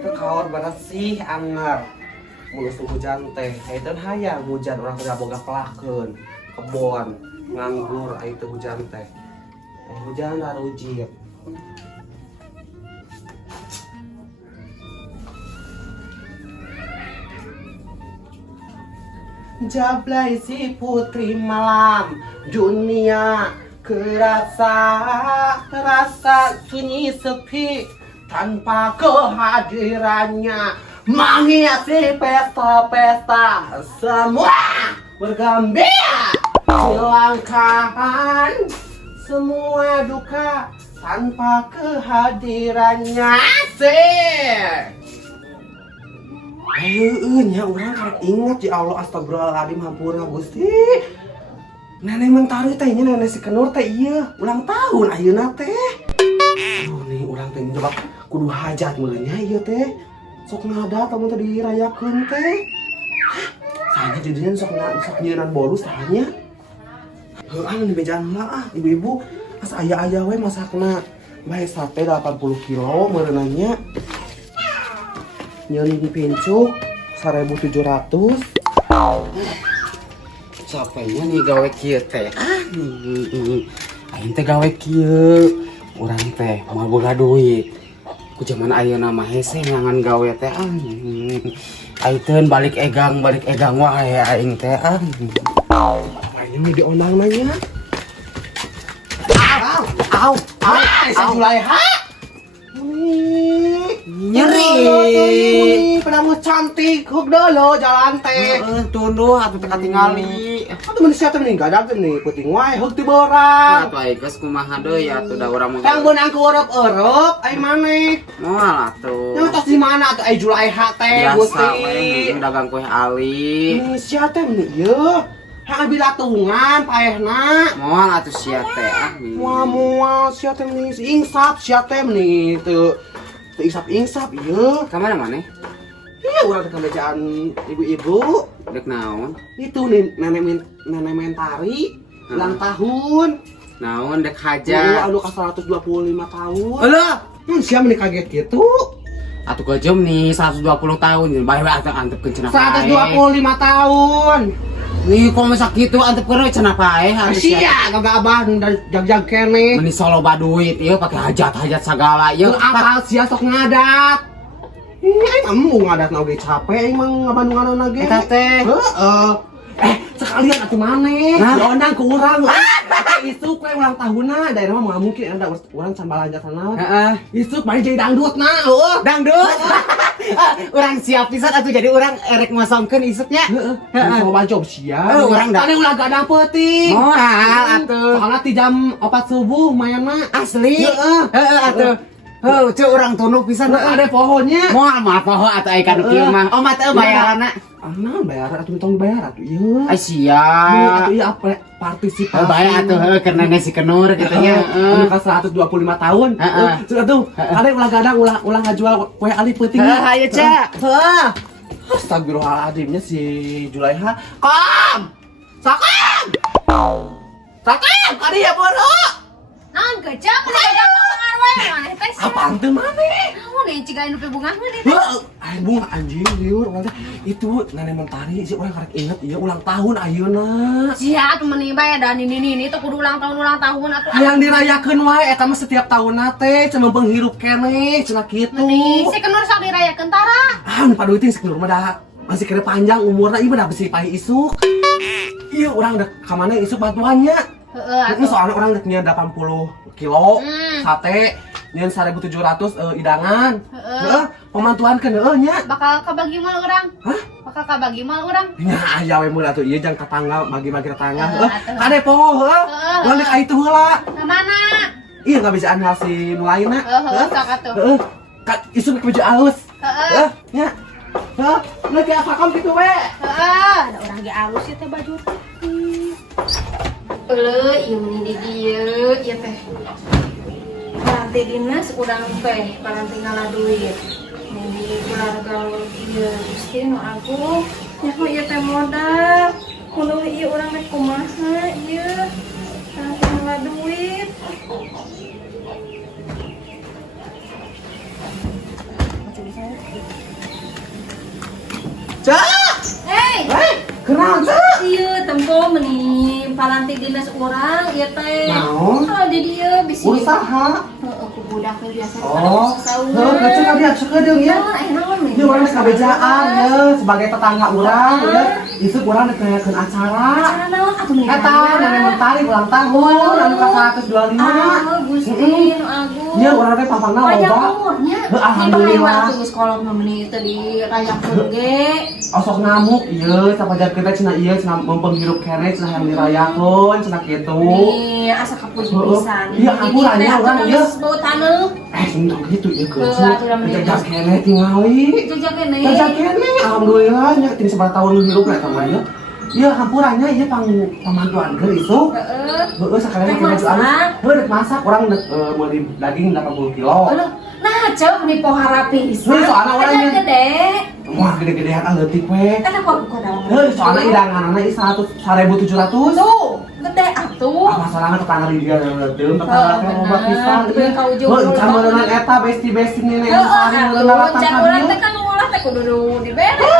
Teu kaor bersih anger. Mulus hujan teh. Haeuteun hayang hujan urang teh boga pelakeun. Kebon nganggur aya teh hujan teh. Hujan arujit. Jablay si putri malam dunia kerasa rasa sunyi sepi tanpa kehadirannya menghiasi pesta-pesta semua bergembira hilangkan semua duka tanpa kehadirannya sih. Ayo nya urang karek ingat ya Allah astagfirullahaladzim hampura Gusti. Nenek mentari teh nya nenek si Kenur teh ieu ulang tahun ayeuna teh. Aduh nih urang teh coba kudu hajat mulanya ieu teh. Sok ngada tamun teh dirayakeun teh. Sahanya jadinya sok nyeunan boru sahanya. Heuh di mejaan heula ibu-ibu pas aya-aya we masakna bae sate 80 kilo meureunanya. Nyeri di pincuk 1.700. Capeknya nih gawe kieu teh. Aing teh gawe kieu. Urang teh moal boga duit. Ku zaman ayeuna mah hese ngangan gawe teh. Aiteun balik egang wae aing teh. Aing mah dionang nanya. Au. Julaiha. Nyeri penamu cantik huk dulu jalan teh tunduh atuh teh katingali atuh mun sia teh mending gadag nih puting wae huk ti borang atuh ai geus kumaha deui atuh da urang mah kang beunang ku eureup ai maneh moal atuh nya tos di mana atuh ai Julaiha teh Gusti dagang kue ali sia teh ieu hang bilatungan paehna moal atuh sia teh moal sia teh nih insap sia teh nih teu insap iya. Ka mana maneh? Iya, urang teh kebacaan ibu-ibu. Dek naon? Itu nih nenek mentari ulang tahun. Naon dek haja? Anu ka 125 tahun. Alah, Siapa nih kaget gitu? atuh kejem nih 120 tahun. Bae bae antepkeun cenah pae. 125 tahun. Nih kok masak gitu antepkeun we cenah pae harus sia gagak abah dan jag-jag keneh. Meni saloba duit ieu pake hajat-hajat segala ieu. Apal sia sok ngadat. Aing embung ngadat oge capek aing mah ngabandungan ge. Eta teh. Heeh. Sekalian atuh maneh. Diondang ku urang. Isuk we ulang tahunna, daerah mah mungkin ada urang can balanja sana. Heeh. Isuk mah jadi dangdutna, heueuh. Dangdut. Urang siap pisan atuh jadi urang erek ngosongkeun isuknya. Heeh. Mau bancob sia. Urang da. Tadi ulah gadang peuting. Moal atuh. Soalna ti jam 4 subuh mayan mah. Asli. Heeh. Heeh atuh. Heuh, ceu urang tunduk pisan. Ada pohonnya. Moal mah poho atuh aya kanu kieu mah. Oh mah teu bayaranna. Nah, bayar atuh tong dibayar atuh ieu. Ai sia. Atuh ieu apa partisipasi. Bayar atuh heuh keur nenek si Kenur kitu nya. Anu ka 125 tahun. Heeh. Atuh, ada ulah gadang ulah ngajual kue ali peuting. Heeh, aya ca. Heeh. Astagfirullahaladzimnya si Julaiha. Kom! Sakam! Sakam! Kadi ya boro. Naon kecap menegak tangan we maneh teh. Apaan teh maneh? Naon nih ciga anu pebungan we Heeh, bunga anjing liur urang teh. Itu nenek mentari si urang karek inget ieu ulang tahun ayeuna. Sia atuh meni bae dan ini teh kudu ulang tahun atuh. Hayang dirayakeun wae eta mah setiap tahunna teh cenah penghirup keneh cenah kitu. Meni si Kenur sok dirayakeun tara. Nu paduiting si Kenur mah da masih kere panjang umurna ieu mah da bisi paeh isuk. Ieu urang da ka mana isuk bantuannya. Heeh Ini soalnya orang deknya 80 kilo sate, nyen 1.700 idangan. Heeh, pemantuan kan nya. Bakal kabagi mal urang. Hah? Bakal kabagi mal urang. Nya aya we meula atuh ieu jang tetangga bagi-bagi tetangga. Heeh, Kade poho heuh. Ulah dek ai teh heula. Ka mana? Iya ngabisaan hal si nu lainna. Heeh, sok atuh. Heeh. Ka isu ke baju alus. Heeh. Nya. Heeh, ulah ki asakom kitu we. Heeh, da urang ge alus ieu teh baju teh. Ieu meni di dieu ieu teh. Paranti dinas urang teh, paranti ngaladuit. Di keluarga ieu Gusti nu agung, nya mah ieu teh modal. Kudu ieu urang teh kumaha ieu? Paranti ngaladuit. palanti dinas urang ieu teh. Naon? Di dieu bisi. Usaha. Heeh, ku budak teh biasa Oh, sasaung. kecil kali atuh kedeung ya. Naon nih? Dia orang kabejaan ya sebagai tetangga urang ya. Isuk urang dikenakeun acara. Acara naon atuh nih? Eta nenek mentari ulang tahun anu ka 125. Gusti nu agung. Iya, urang teh pampangna Banyak loba. umurnya. Alhamdulillah. Di sekolah memeni teu dirayakeun ge. Osok ngamuk ieu sapajar kita cenah ieu cenah mempenghirup keneh cenah yang dirayakeun cenah kitu. Nih, asa kapuji pisan. Iya, hampuranya urang ieu. Bau taneuh. Sumpah gitu ya Heuh, kecil. atuh urang Jajak keneh tingali. Jajak keneh. Jajak keneh alhamdulillah nya teu sabaraha tahun nu hirup eta mah ieu. Iya, hampurannya ieu pamantuan keur isu. Heeh. Heueuh sakalian Rek baju masak? alus. Heuh rek masak urang meuli daging 80 kilo. Aduh, nah cek nih pohara pisan. Heuh, soalna urangnya gede. Wah, gede-gedean leutik we. Eta kok dalam. Heuh, soalna iranganna ieu 1.700. Tuh, gede atuh. Ah, masalahnya tetangga di dia ledeum, tetangga teh loba pisan. Tapi ka ujung Heuh, mulut can mah. meureunang eta besti-besti nenek Heeh, hari meureunang atuh, latang can ka urang dieu. teh kan ngolah teh kudu dibere.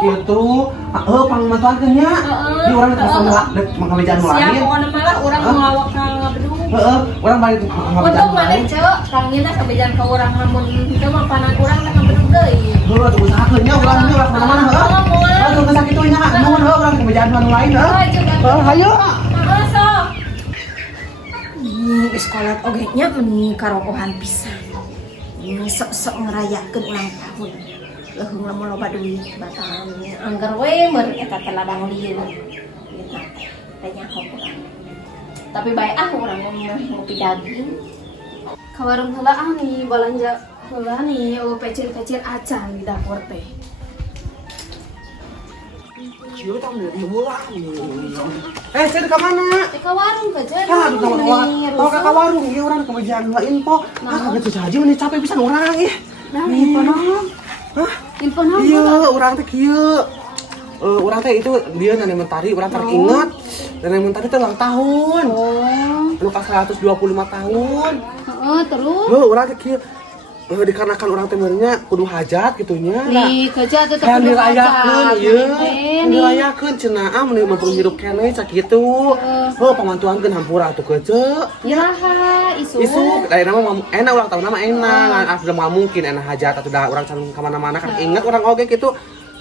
Gitu. Pangmantuankeun nya. Heeh. Di urang teh dek mangkabejaan nu Siap, lain. pokoknya malah urang Hah? ngelawak ka ngabedung. Heeh, urang balik mangkabejaan Untung nu mana lain. cek, kangnya teh kabejan ka urang lamun teu mah panan urang teh ngabedung deui. Heuh, atuh usahakeun nya urang nya urang mana-mana heuh. Atuh geus sakitu nya, nuhun heuh urang kebejaan nu lain heuh. Heuh, hayu. Heeh, sok. Di sekolah oge nya meni karokohan pisan. Ini sok-sok ngerayakeun ulang tahun. Leuheung lamun loba duit batalan anggar we meureun eta teh ladang lieu. Gitu teh nyaho urang. Tapi bae urang mah ngopi daging. Ka warung heula nih balanja heula nih pecil-pecil acan di dapur teh. Cieu tah mulai. Cen ka mana? Teh ka warung ka jeung. Ah, aduh ka warung ieu urang kebejaan nu info. Kaget saja meni capek pisan urang ih. Nah, info naon? Hah? Info naon? Iya, urang teh kieu. Urang teh itu dia nenek mentari, urang teh inget. Nenek mentari teh ulang tahun. Oh. Anu ka 125 tahun. Heeh, terus Urang teh kieu. Dikarenakan urang teh meureunnya kudu hajat kitunya. di kerja tetep Yang dirayakeun ieu. Yang Dirayakeun cenah meni menghirup keneh sakitu. Pamantuankeun hampura atuh kece. Iraha isu. Isu, daerah mah enak ulang tahun nama enak, sudah mah mungkin enak hajat atau dah orang can kemana-mana kan ingat orang oge gitu.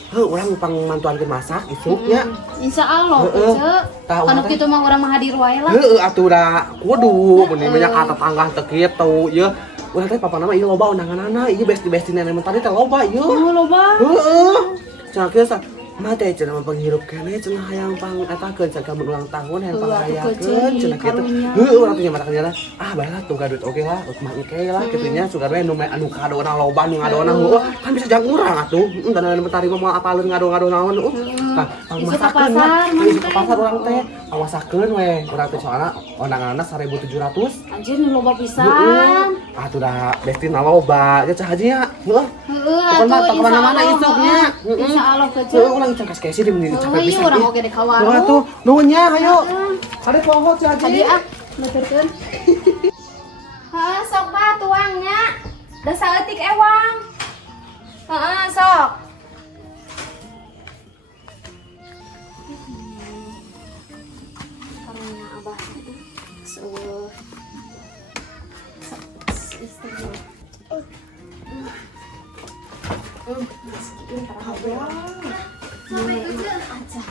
Orang pangmantuankeun masak isuknya. Insya Allah Heeh. Cek. Tah, Anu urang teh- kitu mah urang mah hadir wae lah. Atuh dah kudu mun banyak kata tangga teu kitu ye. Urang teh papa nama ieu loba undanganana, ieu besti-besti nenek mentari teh loba ieu. Oh loba. Heeh. Cenah kieu sa mah teh cenah penghirup keneh cenah hayang pang etakeun saga ulang tahun hayang pangrayakeun cenah kitu. Urang teh nyamarakeun nya baheula tuh duit oge lah, mah engke lah kitu nya sugar we anu kadona loba nu ngadona kan bisa jang urang atuh. Dan nenek mentari mah moal apaleun ngado-ngado naon Tah pangmasakeun isu ka pasar urang teh pangmasakeun we. Urang teh soalna ondanganna 1.700. Anjir nu loba pisan. Atuh dah besti na loba, ya cah haji ya. Heuh. Heeh Pokona atuh tak kemana-mana isuknya. Insya Allah Cek. Heeh, urang can kas kesi di mending Oh capek iya pisan. urang oge di ka warung. Heeh atuh, nuhun nya hayo. Hade poho cah Tadi haji. nuturkeun. Heeh, sok ba tuangnya. Da saeutik ewang. Heeh, sok. Karena abah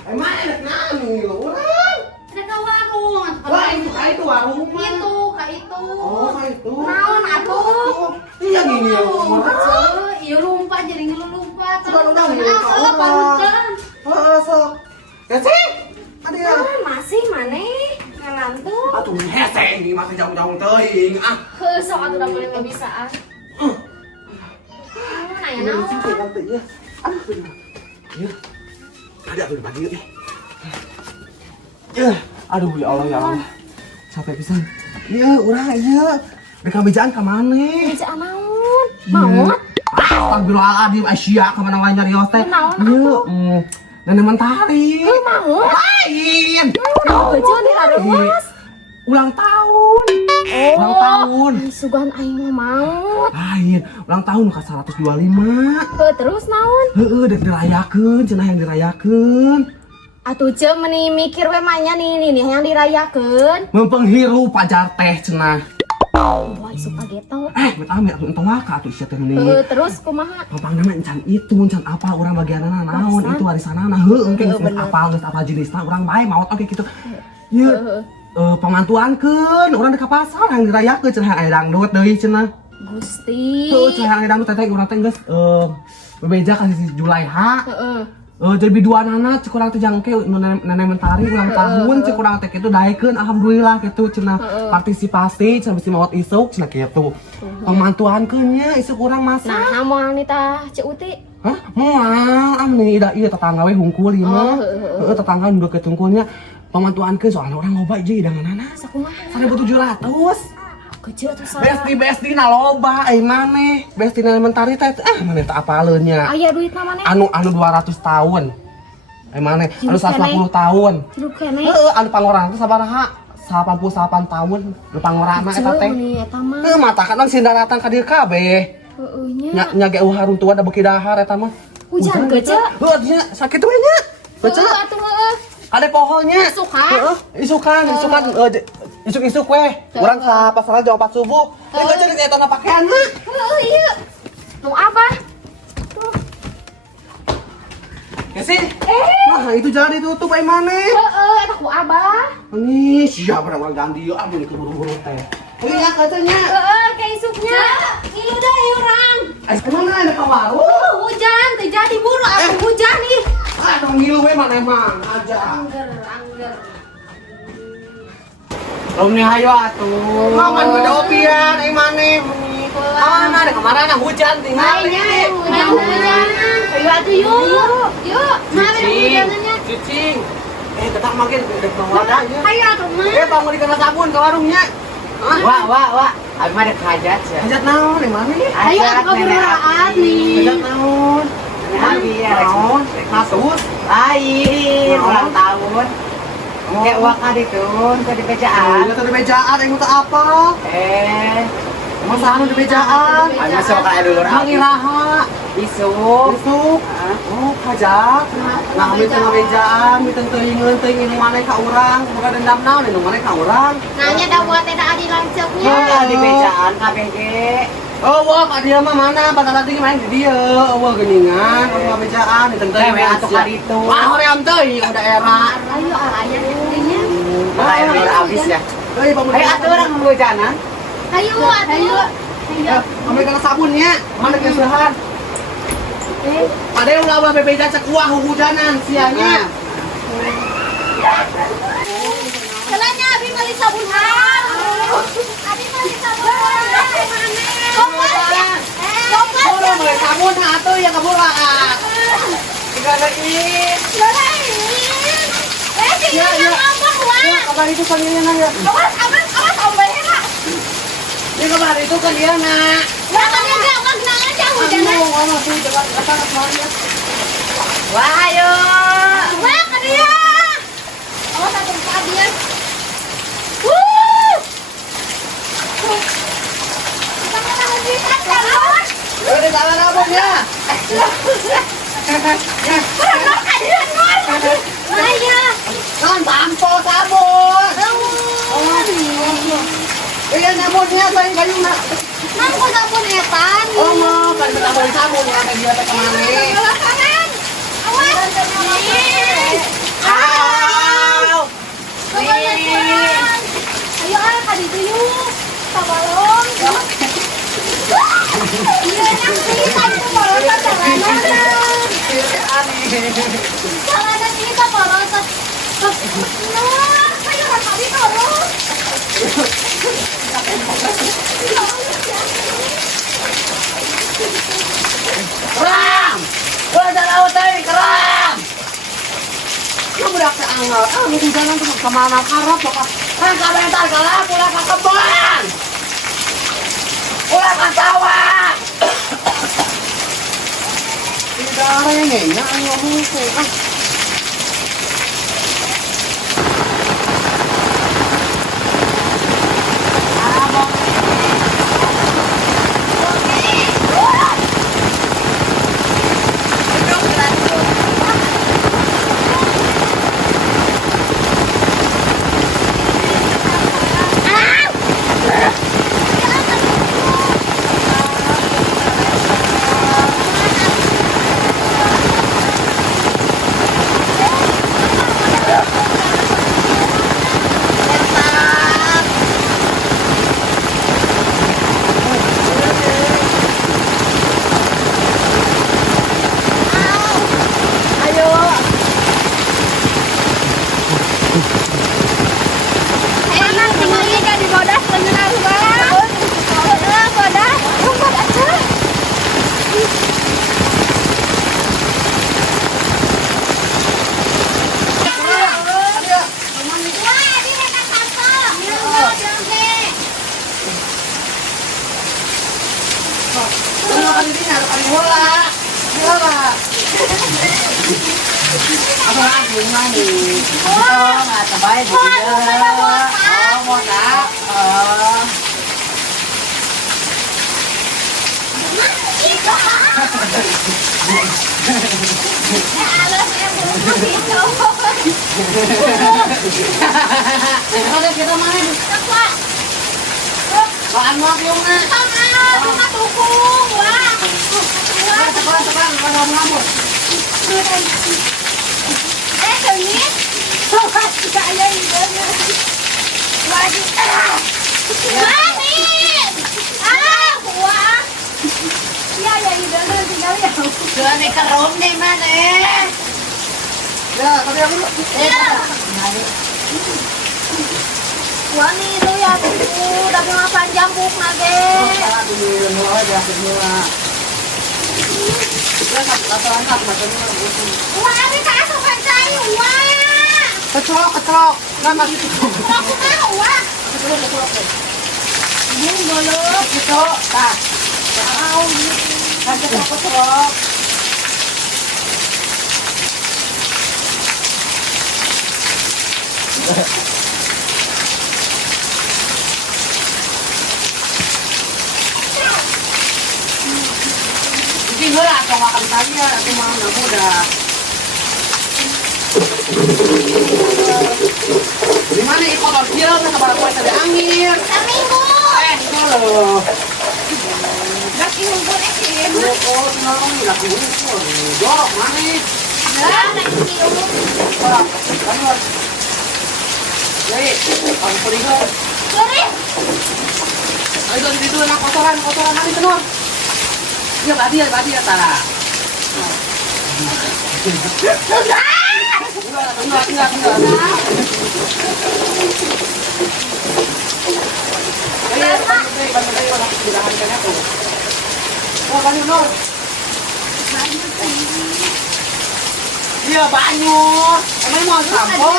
Emang enak nani lo urang. Ada ka warung. Wah, itu warung mah. Itu, ka itu. Oh, itu. Naon atuh? Iya gini ya urang. Iya lupa jadi ngelumpat. Bukan udang ya, ka urang. Parutan. Heeh, sok. Hese. Ada ya. Masih maneh ngalantung. Atuh hese ini mah jauh-jauh teuing. Ah. Heuh, sok atuh da boleh ngabisaan. Nanya naon? Iya. Aduh, bener. Iya. Ada aku bagi yuk. Ya, aduh ya Allah ya Allah. Sampai pisan. Iya, urang iya. Di kabejaan ka maneh. Bisa naon? Maot? Astagfirullahaladzim, Asia kemana wae nyarios teh. Naon Iya, nenek mentari. Maot? Lain. Bejo di hareumas. Ulang tahun. Ulang tahun. Sugan aing mah maot. Lain, ulang tahun ka 125. Terus naon? Heeh, dek dirayakeun, cenah yang dirayakeun. Atuh ce meni mikir we manya nih yang dirayakeun. Mempenghiru pajar teh cenah. Wah, isu pageto. Amit atuh entong waka atuh sia teh meni. Terus kumaha? Papangnana encan itu, encan apa urang bagianana naon itu warisanana. Heuh engke geus apa jenisna urang bae maot oke kitu. Ieu pamantuankeun urang di ka pasar yang dirayakeun cenah aya dangdut deui cenah. Gusti. Heuh cenah aya dangdut teteh urang teh geus bebeja ka si Julaiha. Heeh. Jadi biduanana cek urang teh jangke nenek mentari ulang tahun cek urang teh kitu daekeun alhamdulillah kitu cenah partisipasi cenah bisi maot isuk cenah kitu. Pamantuankeun nya isuk urang masak. Nah, moal nita Ceu Uti. Hah? Moal amni da ieu tetangga we hungkul ieu mah. Heeh tetangga nu deukeut hungkulnya. Pamantuankeun soalna urang loba ieu hidanganana. Sakumaha? 1.700. Kecil tuh saya. Besti na loba ai maneh. Besti na mentari teh maneh teh apaleun nya. Aya duit na maneh. Anu 200 tahun. Maneh anu 150 tahun. Hidup kene. Heeh, anu pangorana teh sabaraha? 88 tahun. Nu pangorana eta teh. Ini eta mah. Heuh, mata kan sindaratan ka dieu kabeh. Heeh nya. Nya ge harun tua da beuki dahar eta mah. Hujan kecil. Heuh, nya sakitu we nya. Betul. Atuh heueuh. Ade pohonnya. Isukan? Heeh, isukan. Isuk-isuk weh. Urang ka pasaran jam 4 subuh. Teh jadi eta na pakaianna. Heeh ieu. Tuh Abah. Kesi. Nah, itu jangan ditutup ai maneh. Heeh, eta ku Abah. Ini siapa orang ganti ya ampun keburu-buru teh. Oh iya katanya. Heeh, kayak isuknya. Ngilu deh urang. Kemana ada ke warung? Hujan, teh jadi buru atuh hujan ih. Ah, dong ngilu we mana emang aja. Angger. Rom nih hayo atuh. Maman beda opian ai maneh. Ana ada kemana hujan tinggal. Hujan. Ayo atuh yuk. Yuk, mari hujanannya. Cicing. Tetap makin dek wadah ya. Ayo atuh mah. Bangun dikena sabun ke warungnya. Wah. Abi mah dek hajat ya. Hajat naon di mana nih? Ayo atuh keberaan nih. Hajat naon? Abi ya. Naon? Nasus? Lain ulang tahun. Kayak uang aditun ke di bejaan. Itu di bejaan yang itu apa? Masa anu di bejaan? Ayo masuk ke dulu. Mangiraha. Isuk. Isuk. Oh, hajat. Nah, kami tengah bejaan, kami teuing inu maneh ka urang, bukan dendam naon inu maneh ka urang. Nanya dah buat teh adi lancepnya. Ya di bejaan KBG. Oh, wah, ka dia mah mana? Pada tadi main di dia. Wah, geuningan, ka bejaan ditenteuing Lewe atuh ka ditu. Wah, hoream teuing daerah. Ayo aya dirinya. Ayo udah habis ya. Euy, bangun. Ayo atuh urang ngehujanan. Ayo atuh. Kami kena sabunnya, mana kesusahan? Ada yang ulah bebeja cek wah hujanan siangnya. Kelanya abi beli sabun hang. Abi beli sabun hang. Coklat. Udah mulai sabun atuh ya kabura. Tiga lagi. Tinggal ngomong wah. Ya, kabar itu kalian ya. Awas ombaknya Kak. Ini kabar itu kalian nak. Ya kan dia enggak kenal aja hujannya. Aduh, sih coba kata kemarin. Wah ayo. Wah, ke dia. Awas satu ke dia. Kita mau tahu bisa kan? Udah salah rabung ya. Berenang kalian kan? Maya. Kan tampo sabun. Iya nyabutnya saya kayu nak. Kan kok sabun etan. Oh mau kan sabun sabun ya kayak dia kemana? Belakangan. Awas. Aw. Ayo kali itu yuk. Sabalong. Iya yang sih kan balongan jalanan. Jalanan kita balongan. Nah, kayu kali terus. Keram! Udah laut tadi, keram! Lu budak seanggal, lu hujanan tuh kemana karap bakal kabentar kalah, udah ke kebun! Udah ke sawah! Tidak ada yang nanya, ngomong tuh. Bola. Apa aku mani? Oh, nggak terbaik juga. Oh, mau tak? Oh. Kalau kita main, bahan mau yung na. Tekan, kalau ngamuk. Jangan kerom nih mana? Ya, tadi aku Wani itu ya tuh udah bunga panjang buk nage. Wah, ini tak suka saya wah. kecelok. Nah, masih Aku mau wah. Ini dulu gitu, tak. Mau, kasih kecelok. Ini gue lah, kalau makan saya, aku mau nggak mudah. Di mana ikut ordeal ke kepala gue tadi angin? Seminggu. Itu loh. Lagi ngumpul sih. Oh, senang nih, lagi ngumpul. Jorok, manis. Lah, lagi kiu. Jorok, bangun. Jadi, kamu pergi ke. Sorry. Ayo, di situ enak kotoran nanti tenor. Iya, badi ya, tak. Enggak. Iya, banyak. Emang mau sampo?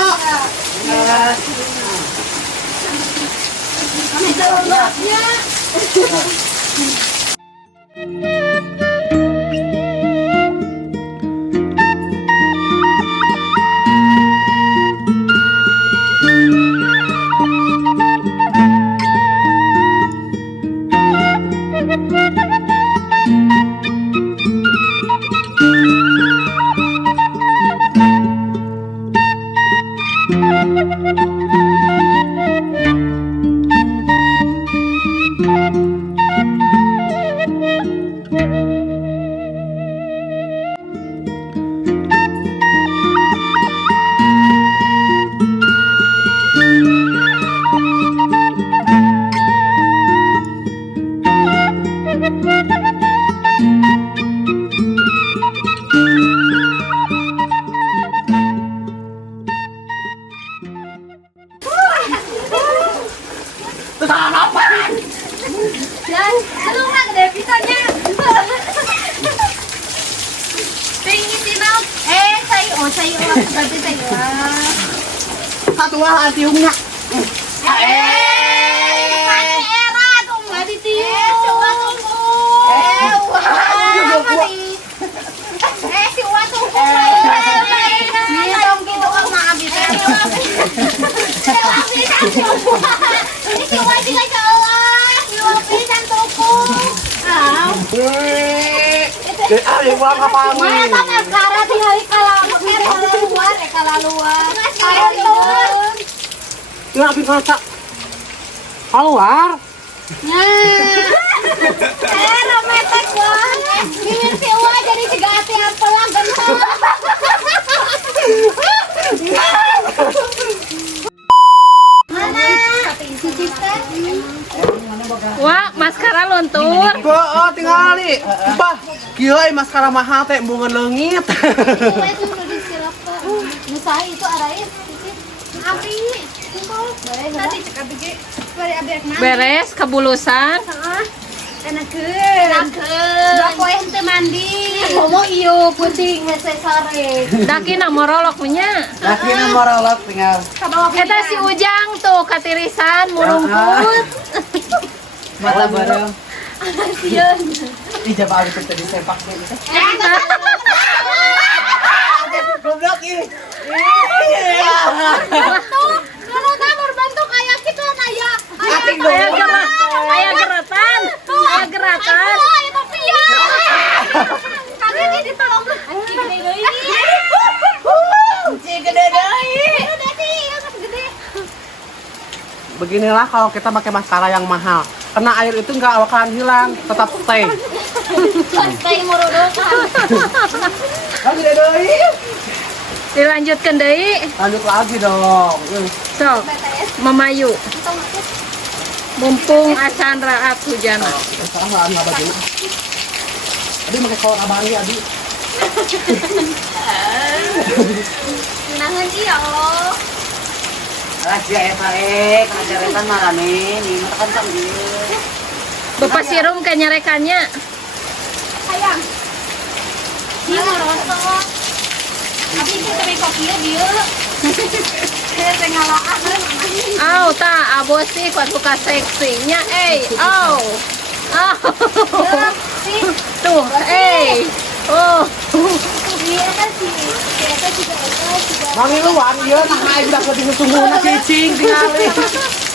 Dan lu nggak gede pisahnya. Pingin tinau. Saya berarti saya. Satu lah antiumnya. Era tuh nggak ditiup. Coba tunggu. Si Uwa tunggu. Ini dong gitu kan maafin. Ini si Uwa juga jalan. Si Uwa pisan tunggu. yang pulang apa Mana tak negara di hari kalaluan. Nggak bisa ngaca keluar. Rometek banget. Ingin si Uwa jadi segati apalah gentong. Mana? Si Cipta. Wah, maskara luntur. Tinggal nih. Bah, kieu maskara mahal teh embungan leungit. Uwa itu udah disilap Pak. Nusaha itu arahin. Abdi. Tadi cek abdi. Bari abdi rek mandi. Beres kebulusan. Enakeun. Dua poe henteu mandi. Ngomong ieu penting hese sare. Daki na morolok nya. Laki nomor olok tinggal. Eta si Ujang tuh katirisan murungkut. Mata bareng. Sieun. Dijaba aku tadi sepak gitu. Goblok ini. Kalau kamu bantu kayak kita naya. Ayah geratan. Ayah geratan. Ayo tapi ya. Kami ini ditolong. Ayo gede deui. Gede deui. Gede sih, ya gede. Beginilah kalau kita pakai maskara yang mahal. Karena air itu nggak bakalan hilang, tetap stay. Stay murudokan. Gede deui. Dilanjutkan deui. Lanjut lagi dong. Sok. Memayu. Mumpung Asandra aku jana. Sekarang nggak begini. Adi pakai kolor abadi Adi. Nangan iya Allah. Alah sia eta kajaretan malam ini, makan sam ieu. Bapak sirum ke nyarekannya. Sayang. Dia merosot. Tapi kita beli kopi dia. Saya tengalaan. Aw, ta abos sih pas buka seksinya. Aw. Aw. Tuh, Oh. Iya kan sih. Kita juga Mami luan ieu nah aing udah keting sungguhna cicing tingali.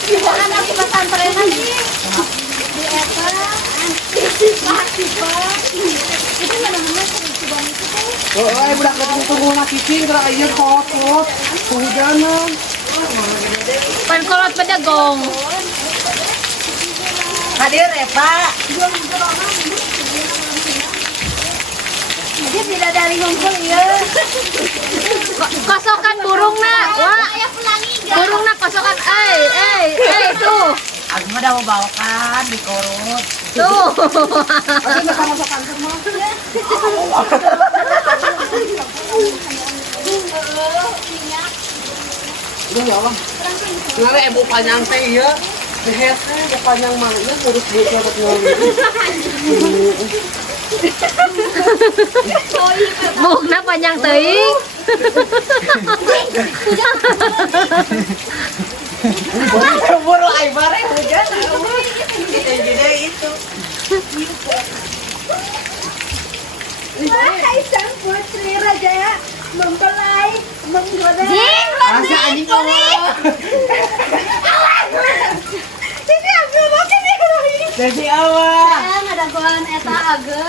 Kita anak di pesantren lagi. Di Eta. Itu mana-mana coba itu tuh. Oh, aing udah keting sungguhna cicing tara ieu kolot-kolot. Hujanan. Pan kolot pedagong. Hadir Eva. Dia tidak dari ngumpul ya. Kosokan burung nak. Wah, Ayah pelangi enggak? burung nak kosokan. Tuh. Aku mah udah mau bawakan di korut. Tuh. Udah ya Allah. Ngare ibu panjang teh ieu. Dehet teh ibu panjang mah ieu urus duit buat ngori. Bukna panjang teuing. Buru ai bare hujan. Gede itu. Hai sang putri raja mempelai menggoda. Masa anjing kamu. Ini aku mau ke nih. Jadi awal. Ada goan eta ageng.